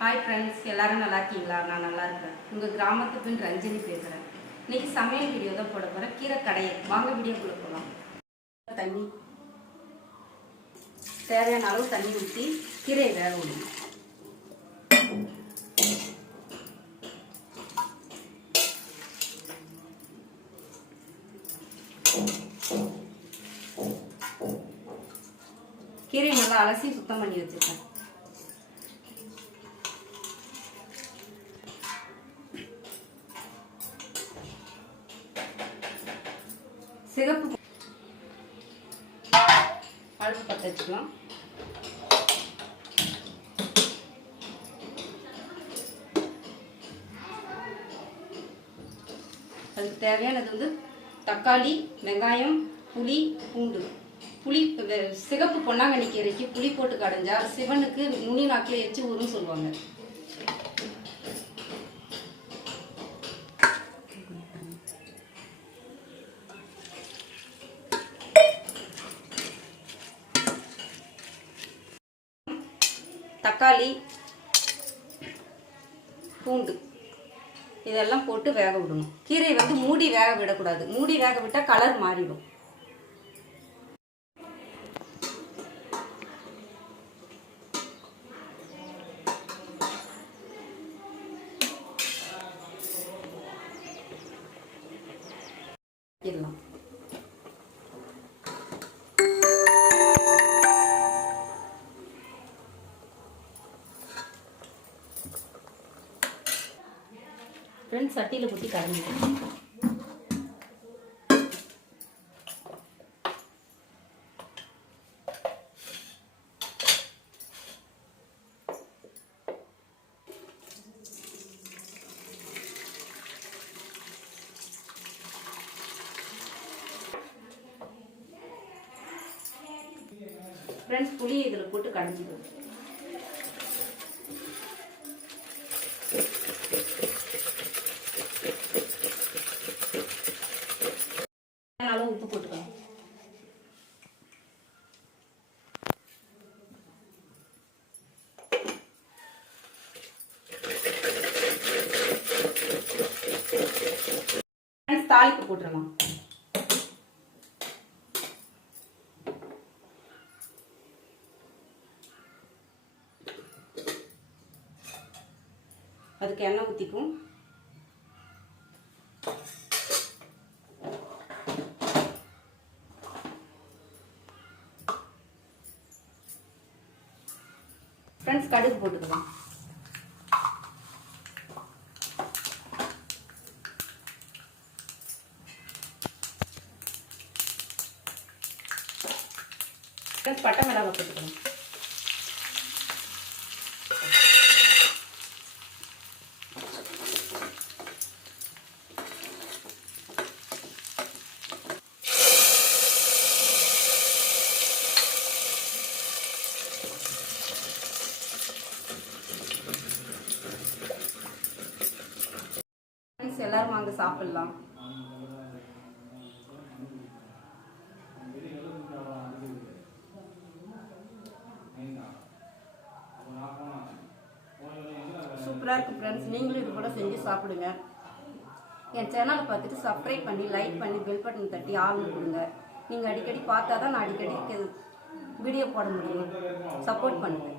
Hi friends எல்லாரும் நல்லா இருக்கீங்களா? நான் நல்லா இருக்கேன் உங்கள் கிராமத்து பின் ரஞ்சனி பேசுகிறேன் இன்னைக்கு சமையல் வீடியோ தான் போட போகிறேன் கீரை கடையை. வாங்க வீடியோக்குள்ளே போகலாம் தண்ணி. தேவையான அளவு தண்ணி ஊற்றி கீரையை வேக விடணும். கீரையை நல்லா அலசி சுத்தம் பண்ணி வச்சுருக்கேன். சிகப்பு பழுப்பு பற்ற வச்சுக்கலாம். அதுக்கு தேவையானது வந்து தக்காளி வெங்காயம் புளி பூண்டு. புளி சிகப்பு பொன்னாங்கண்ணி கீரைக்கு புளி போட்டு கடைஞ்சா சிவனுக்கு நுனி நாக்கில் எச்சு ஊறுன்னு சொல்லுவாங்க. தக்காளி பூண்டு இதெல்லாம் போட்டு வேக விடணும். கீரை வந்து மூடி வேக விடக்கூடாது. மூடி வேக விட்டால் கலர் மாறிடும். ஃப்ரெண்ட்ஸ் சட்டியில் குத்தி கலந்துக்கணும் ஃப்ரெண்ட்ஸ் புளி இதில் போட்டு கடைஞ்சிடுவோம் அளவு உப்பு போட்டுக்கலாம் Friends, தாளிப்பு போட்டுடலாம் அதுக்கு எண்ணெய் ஊற்றிக்கும் ஃப்ரெண்ட்ஸ் கடுகு போட்டுக்கலாம். ப்ளஸ் பட்டை மிளகா போட்டுக்கணும். எல்லாரும் வாங்க சாப்பிடலாம். சூப்பராக இருக்குது ஃப்ரெண்ட்ஸ் நீங்களும் இது கூட செஞ்சு சாப்பிடுங்க. என் சேனலை பார்த்துட்டு சப்ஸ்கிரைப் பண்ணி லைக் பண்ணி பெல் பட்டன் தட்டி ஆள்னு கொடுங்க. நீங்கள் அடிக்கடி பார்த்தா தான் நான் அடிக்கடி வீடியோ போட முடியும். சப்போர்ட் பண்ணுங்கள்